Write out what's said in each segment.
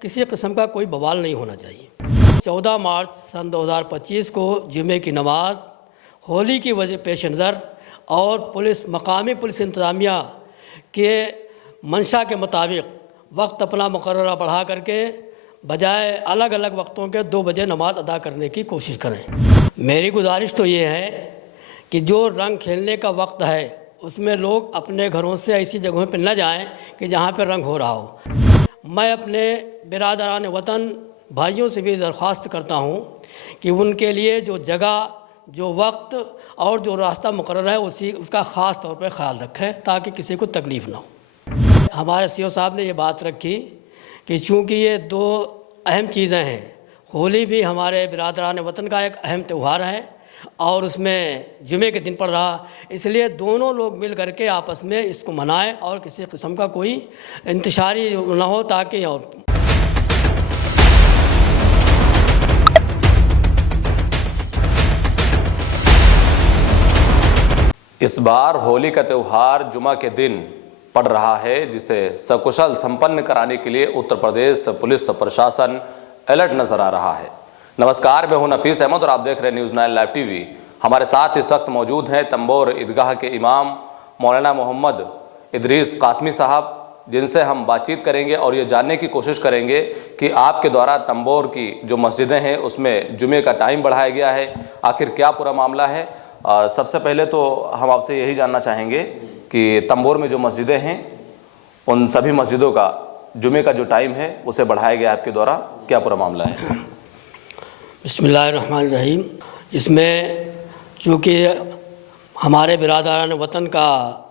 کسی قسم کا کوئی بوال نہیں ہونا چاہیے۔ 14 مارچ سن 2025 کو جمعے کی نماز ہولی کی وجہ پیش نظر اور مقامی پولیس انتظامیہ کے منشا کے مطابق وقت اپنا مقررہ بڑھا کر کے بجائے الگ الگ وقتوں کے 2 بجے نماز ادا کرنے کی کوشش کریں۔ میری گزارش تو یہ ہے کہ جو رنگ کھیلنے کا وقت ہے اس میں لوگ اپنے گھروں سے ایسی جگہوں پہ نہ جائیں کہ جہاں پہ رنگ ہو رہا ہو۔ میں اپنے برادران وطن بھائیوں سے بھی درخواست کرتا ہوں کہ ان کے لیے جو جگہ، جو وقت اور جو راستہ مقرر ہے اس کا خاص طور پہ خیال رکھیں تاکہ کسی کو تکلیف نہ ہو۔ ہمارے سی او صاحب نے یہ بات رکھی کہ چونکہ یہ 2 اہم چیزیں ہیں، ہولی بھی ہمارے برادران وطن کا ایک اہم تہوار ہے اور اس میں جمعے کے دن پڑ رہا، اس لیے دونوں لوگ مل کر کے آپس میں اس کو منائیں اور کسی قسم کا کوئی انتشاری نہ ہو تاکہ اس بار ہولی کا تہوار جمعہ کے دن پڑ رہا ہے، جسے سکشل سمپن کرانے کے لیے اتر پردیش پولیس پرشاسن الرٹ نظر آ رہا ہے۔ نمسکار، میں ہوں نفیس احمد اور آپ دیکھ رہے ہیں نیوز 9 لائیو ٹی وی۔ ہمارے ساتھ اس وقت موجود ہیں تمبور عیدگاہ کے امام مولانا محمد ادریس قاسمی صاحب، جن سے ہم بات چیت کریں گے اور یہ جاننے کی کوشش کریں گے کہ آپ کے دوارا تمبور کی جو مسجدیں ہیں اس میں جمعے کا ٹائم بڑھایا گیا ہے، آخر کیا پورا معاملہ ہے۔ سب سے پہلے تو ہم آپ سے یہی جاننا چاہیں گے کہ تمبور میں جو مسجدیں ہیں ان سبھی مسجدوں کا جمعے کا جو ٹائم ہے اسے بڑھایا گیا آپ کے دوارا، کیا پورا معاملہ ہے؟ بسم اللہ الرحمن الرحیم۔ اس میں چونکہ ہمارے برادران وطن کا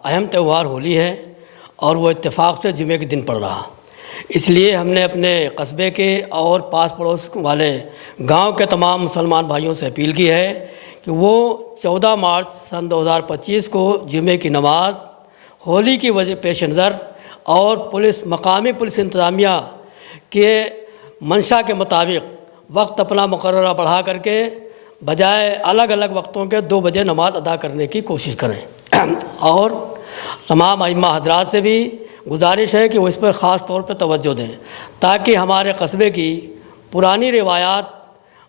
اہم تہوار ہولی ہے اور وہ اتفاق سے جمعے کے دن پڑ رہا، اس لیے ہم نے اپنے قصبے کے اور پاس پڑوس والے گاؤں کے تمام مسلمان بھائیوں سے اپیل کی ہے کہ وہ 14 مارچ سن 2025 کو جمعے کی نماز ہولی کی وجہ پیش نظر اور مقامی پولیس انتظامیہ کے منشا کے مطابق وقت اپنا مقررہ بڑھا کر کے بجائے الگ الگ وقتوں کے 2 بجے نماز ادا کرنے کی کوشش کریں اور تمام ائمہ حضرات سے بھی گزارش ہے کہ وہ اس پر خاص طور پہ توجہ دیں تاکہ ہمارے قصبے کی پرانی روایات،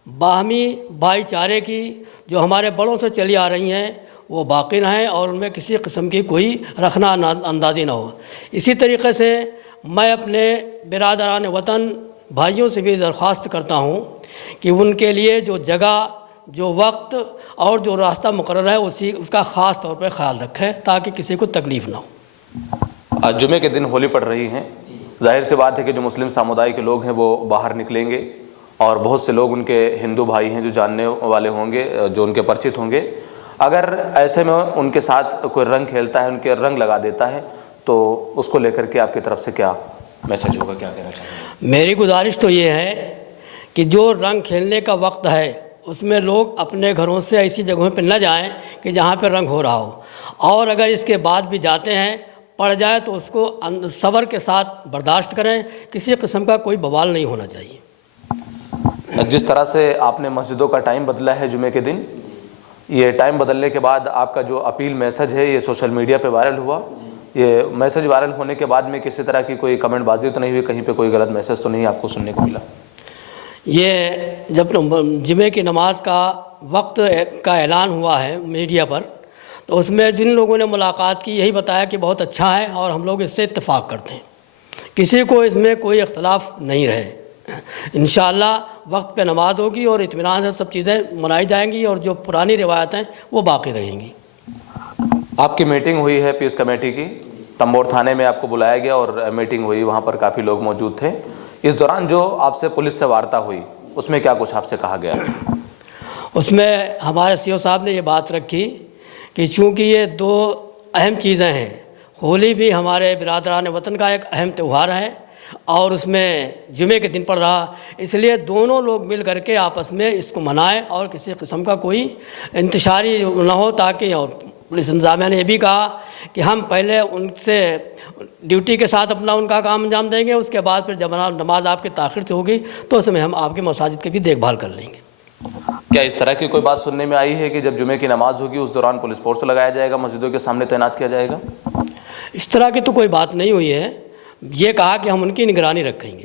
باہمی بھائی چارے کی جو ہمارے بڑوں سے چلی آ رہی ہیں وہ باقی رہیں اور ان میں کسی قسم کی کوئی رخنہ اندازی نہ ہو۔ اسی طریقے سے میں اپنے برادران وطن بھائیوں سے بھی درخواست کرتا ہوں کہ ان کے لیے جو جگہ، جو وقت اور جو راستہ مقرر ہے اس کا خاص طور پہ خیال رکھیں تاکہ کسی کو تکلیف نہ ہو۔ آج جمعے کے دن ہولی پڑ رہی ہیں، ظاہر سی بات ہے کہ جو مسلم سمودائے کے لوگ ہیں وہ باہر نکلیں گے اور بہت سے لوگ ان کے ہندو بھائی ہیں جو جاننے والے ہوں گے، جو ان کے پرچت ہوں گے۔ اگر ایسے میں ان کے ساتھ کوئی رنگ کھیلتا ہے، ان کے رنگ لگا دیتا ہے، تو اس کو لے کر کے آپ کی طرف سے کیا میسج ہوگا، کیا کہنا چاہیں گے؟ میری گزارش تو یہ ہے کہ جو رنگ کھیلنے کا وقت ہے اس میں لوگ اپنے گھروں سے ایسی جگہوں پہ نہ جائیں کہ جہاں پہ رنگ ہو رہا ہو، اور اگر اس کے بعد بھی جاتے ہیں، پڑ جائے تو اس کو صبر کے ساتھ برداشت کریں، کسی قسم کا کوئی بوال نہیں ہونا چاہیے۔ جس طرح سے آپ نے مسجدوں کا ٹائم بدلا ہے جمعے کے دن، یہ ٹائم بدلنے کے بعد آپ کا جو اپیل میسج ہے یہ سوشل میڈیا پہ وائرل ہوا، یہ میسج وائرل ہونے کے بعد میں کسی طرح کی کوئی کمنٹ بازی تو نہیں ہوئی، کہیں پہ کوئی غلط میسج تو نہیں آپ کو سننے کو ملا؟ یہ جب جمعے کی نماز کا وقت کا اعلان ہوا ہے میڈیا پر، تو اس میں جن لوگوں نے ملاقات کی یہی بتایا کہ بہت اچھا ہے اور ہم لوگ اس سے اتفاق کرتے ہیں، کسی کو اس میں کوئی اختلاف نہیں رہے۔ انشاءاللہ وقت پہ نماز ہوگی اور اطمینان سے سب چیزیں منائی جائیں گی اور جو پرانی روایت ہیں وہ باقی رہیں گی۔ آپ کی میٹنگ ہوئی ہے پیس کمیٹی کی، تمبور تھانے میں آپ کو بلایا گیا اور میٹنگ ہوئی، وہاں پر کافی لوگ موجود تھے۔ اس دوران جو آپ سے پولیس سے وارتا ہوئی اس میں کیا کچھ آپ سے کہا گیا؟ اس میں ہمارے سی او صاحب نے یہ بات رکھی کہ چونکہ یہ 2 اہم چیزیں ہیں، ہولی بھی ہمارے برادران وطن کا ایک اہم تہوار ہے اور اس میں جمعے کے دن پڑ رہا، اس لیے دونوں لوگ مل کر کے آپس میں اس کو منائیں اور کسی قسم کا کوئی انتشاری نہ ہو تاکہ، اور پولیس انتظامیہ نے یہ بھی کہا کہ ہم پہلے ان سے ڈیوٹی کے ساتھ اپنا ان کا کام انجام دیں گے، اس کے بعد پھر جب نماز آپ کی تاخیر سے ہوگی تو اس میں ہم آپ کے مساجد کی بھی دیکھ بھال کر لیں گے۔ کیا اس طرح کی کوئی بات سننے میں آئی ہے کہ جب جمعے کی نماز ہوگی اس دوران پولیس فورس لگایا جائے گا، مسجدوں کے سامنے تعینات کیا جائے گا؟ اس طرح کی تو کوئی بات نہیں ہوئی ہے، یہ کہا کہ ہم ان کی نگرانی رکھیں گے۔